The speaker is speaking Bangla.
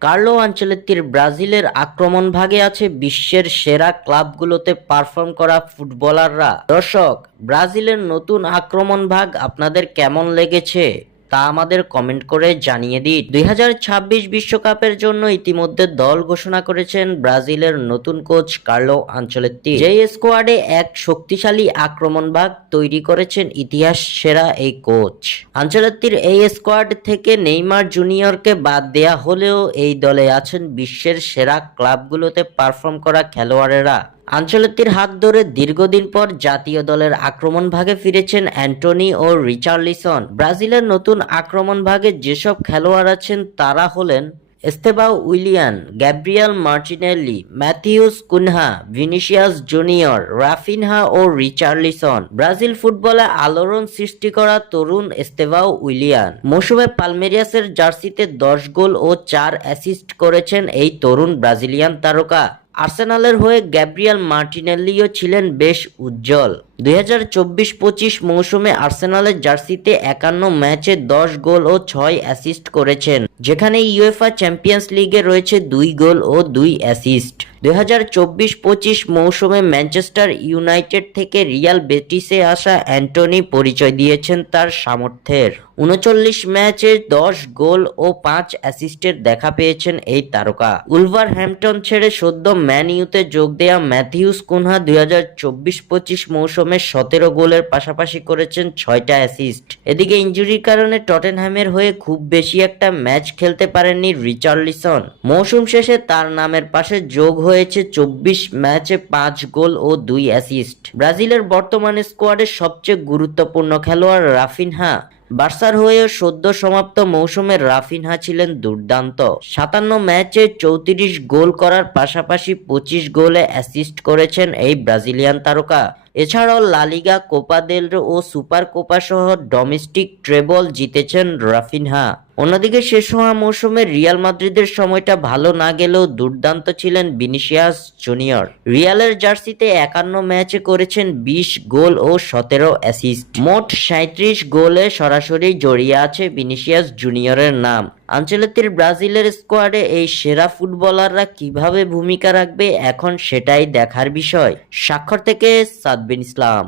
কার্লো আঞ্চলেত্তির ব্রাজিলের আক্রমণ ভাগে আছে বিশ্বের সেরা ক্লাবগুলোতে পারফর্ম করা ফুটবলাররা। দর্শক, ব্রাজিলের নতুন আক্রমণ ভাগ আপনাদের কেমন লেগেছে? তা আমাদের কমেন্ট করে জানিয়ে দিন দুই বিশ্বকাপের জন্য ইতিমধ্যে দল ঘোষণা করেছেন ব্রাজিলের নতুন কোচ কার্লো আঞ্চলেত্তি। যে স্কোয়াডে এক শক্তিশালী আক্রমণ ভাগ তৈরি করেছেন ইতিহাস সেরা এই কোচ। আঞ্চলেত্তির এই স্কোয়াড থেকে নেইমার জুনিয়রকে বাদ দেয়া হলেও এই দলে আছেন বিশ্বের সেরা ক্লাবগুলোতে পারফর্ম করা খেলোয়াড়েরা। আঞ্চলিকটির হাত ধরে দীর্ঘদিন পর জাতীয় দলের আক্রমণ ভাগে ফিরেছেন অ্যান্টনি ও রিচার্লিসন। ব্রাজিলের নতুন আক্রমণ ভাগে যেসব খেলোয়াড় আছেন, তারা হলেন Estevao Willian, Gabriel Martinelli Matheus Cunha, Vinicius Junior, Raphinha ও রিচার্লিসন। ব্রাজিল ফুটবলে আলোড়ন সৃষ্টি করা তরুণ এস্তেবাও উইলিয়ান। মৌসুমে পালমেরিয়াসের জার্সিতে দশ গোল ও চার অ্যাসিস্ট করেছেন এই তরুণ ব্রাজিলিয়ান তারকা। আর্সেনালের হয়ে গ্যাব্রিয়াল মার্টিনেল্লিও ছিলেন বেশ উজ্জ্বল। দুই হাজার চব্বিশ পঁচিশ মৌসুমে আর্সেনালের জার্সিতে একান্ন ম্যাচে দশ গোল ও ছয় অ্যাসিস্ট করেছেন। যেখানে ইউএফা চ্যাম্পিয়ন্স লিগে রয়েছে দুই গোল ও দুই অ্যাসিস্ট। দুই হাজার চব্বিশ পঁচিশ মৌসুমে ম্যানচেস্টার ইউনাইটেড থেকে রিয়াল বেটিসে আসা অ্যান্টনি পরিচয় দিয়েছেন তার সামর্থ্যের। উনচল্লিশ ম্যাচে দশ গোল ও পাঁচ অ্যাসিস্টের দেখা পেয়েছেন এই তারকা। উলভার হ্যাম্পটন ছেড়ে সদ্য ম্যান ইউতে যোগ দেয়া ম্যাথিউস কুনহা দুই হাজার চব্বিশ পঁচিশ মৌসুমে সতেরো গোলের পাশাপাশি করেছেন ছয়টা অ্যাসিস্ট এদিকে ইঞ্জুরির কারণে টটেনহ্যামের হয়ে খুব বেশি একটা ম্যাচ খেলতে পারেননি রিচার্লিসন। মৌসুম শেষে তার নামের পাশে যোগ হয়েছে চব্বিশ ম্যাচে পাঁচ গোল ও দুই অ্যাসিস্ট ব্রাজিলের বর্তমানে স্কোয়াডের সবচেয়ে গুরুত্বপূর্ণ খেলোয়াড় রাফিনহা। বার্সার হয়ে সদ্য সমাপ্ত মৌসুমে রাফিনহা ছিলেন দুর্দান্ত। সাতান্ন ম্যাচে চৌত্রিশ গোল করার পাশাপাশি পঁচিশ গোলে অ্যাসিস্ট করেছেন এই ব্রাজিলিয়ান তারকা। এছাড়াও লালিগা কোপা দেল ও সুপার কোপা সহ ডোমেস্টিক ট্রেবল জিতেছেন রাফিনহা। অন্যদিকে শেষ হওয়া মৌসুমে রিয়াল মাদ্রিদের সময়টা ভালো না গেলেও দুর্দান্ত ছিলেন বিনিসিয়াস জুনিয়র। রিয়ালের জার্সিতে একান্ন ম্যাচে করেছেন বিশ গোল ও সতেরো অ্যাসিস্ট। মোট সাঁত্রিশ গোলে সরাসরি জড়িয়ে আছে বিনিসিয়াস জুনিয়রের নাম। আঞ্চলিকের ব্রাজিলের স্কোয়াডে এই সেরা ফুটবলাররা কীভাবে ভূমিকা রাখবে, এখন সেটাই দেখার বিষয়। স্বাক্ষর থেকে সাদবিন ইসলাম।